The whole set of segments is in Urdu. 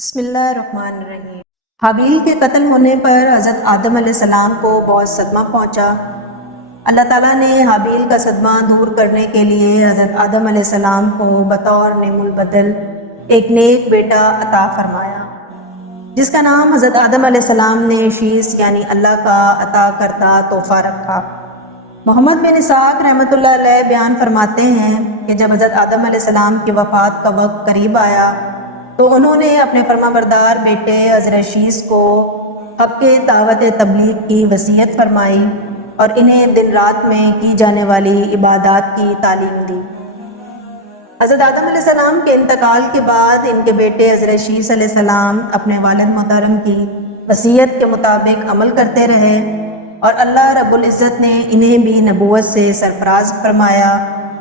بسم اللہ الرحمن الرحیم۔ حابیل کے قتل ہونے پر حضرت آدم علیہ السلام کو بہت صدمہ پہنچا۔ اللہ تعالیٰ نے حابیل کا صدمہ دور کرنے کے لیے حضرت آدم علیہ السلام کو بطور نعم البدل ایک نیک بیٹا عطا فرمایا، جس کا نام حضرت آدم علیہ السلام نے شیس یعنی اللہ کا عطا کردہ تحفہ رکھا۔ محمد بن اسحاق رحمۃ اللہ علیہ بیان فرماتے ہیں کہ جب حضرت آدم علیہ السلام کی وفات کا وقت قریب آیا تو انہوں نے اپنے فرمانبردار بیٹے حضرت شیس کو حق کے دعوت تبلیغ کی وصیت فرمائی اور انہیں دن رات میں کی جانے والی عبادات کی تعلیم دی۔ حضرت آدم علیہ السلام کے انتقال کے بعد ان کے بیٹے حضرت شیس علیہ السلام اپنے والد محترم کی وصیت کے مطابق عمل کرتے رہے اور اللہ رب العزت نے انہیں بھی نبوت سے سرفراز فرمایا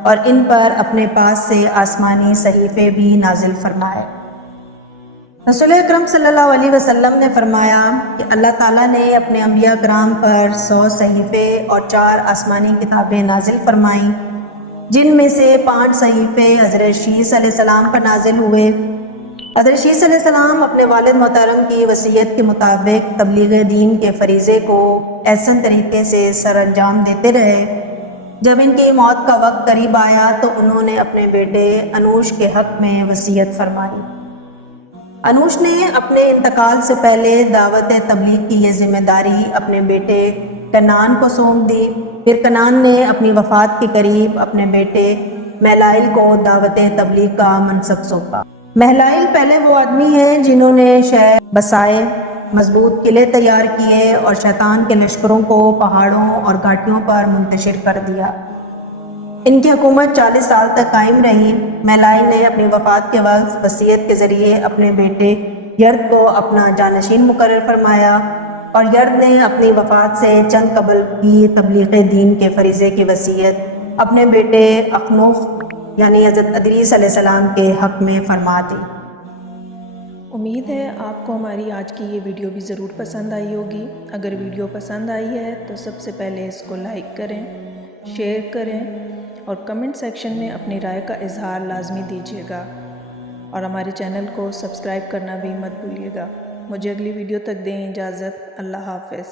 اور ان پر اپنے پاس سے آسمانی صحیفے بھی نازل فرمائے۔ رسول اکرم صلی اللہ علیہ وسلم نے فرمایا کہ اللہ تعالیٰ نے اپنے انبیاء کرام پر 100 صحیفے اور 4 آسمانی کتابیں نازل فرمائیں، جن میں سے 5 صحیفے حضرت شیس علیہ السلام پر نازل ہوئے۔ حضرت شیس علیہ السلام اپنے والد محترم کی وصیت کے مطابق تبلیغ دین کے فریضے کو احسن طریقے سے سر انجام دیتے رہے۔ جب ان کی موت کا وقت قریب آیا تو انہوں نے اپنے بیٹے انوش کے حق میں وصیت فرمائی۔ انوش نے اپنے انتقال سے پہلے دعوت تبلیغ کی یہ ذمہ داری اپنے بیٹے کنعان کو سونپ دی۔ پھر کنعان نے اپنی وفات کے قریب اپنے بیٹے مہلائل کو دعوت تبلیغ کا منصب سونپا۔ مہلائل پہلے وہ آدمی ہیں جنہوں نے شہر بسائے، مضبوط قلعے تیار کیے اور شیطان کے لشکروں کو پہاڑوں اور گھاٹیوں پر منتشر کر دیا۔ ان کی حکومت 40 سال تک قائم رہی۔ مہلائل نے اپنی وفات کے وقت وصیت کے ذریعے اپنے بیٹے یرد کو اپنا جانشین مقرر فرمایا اور یرد نے اپنی وفات سے چند قبل کی تبلیغ دین کے فریضے کی وصیت اپنے بیٹے اخنوخ یعنی حضرت ادریس علیہ السلام کے حق میں فرما دی۔ امید ہے آپ کو ہماری آج کی یہ ویڈیو بھی ضرور پسند آئی ہوگی۔ اگر ویڈیو پسند آئی ہے تو سب سے پہلے اس کو لائک کریں، شیئر کریں اور کمنٹ سیکشن میں اپنی رائے کا اظہار لازمی دیجیے گا، اور ہمارے چینل کو سبسکرائب کرنا بھی مت بھولیے گا۔ مجھے اگلی ویڈیو تک دیں اجازت۔ اللہ حافظ۔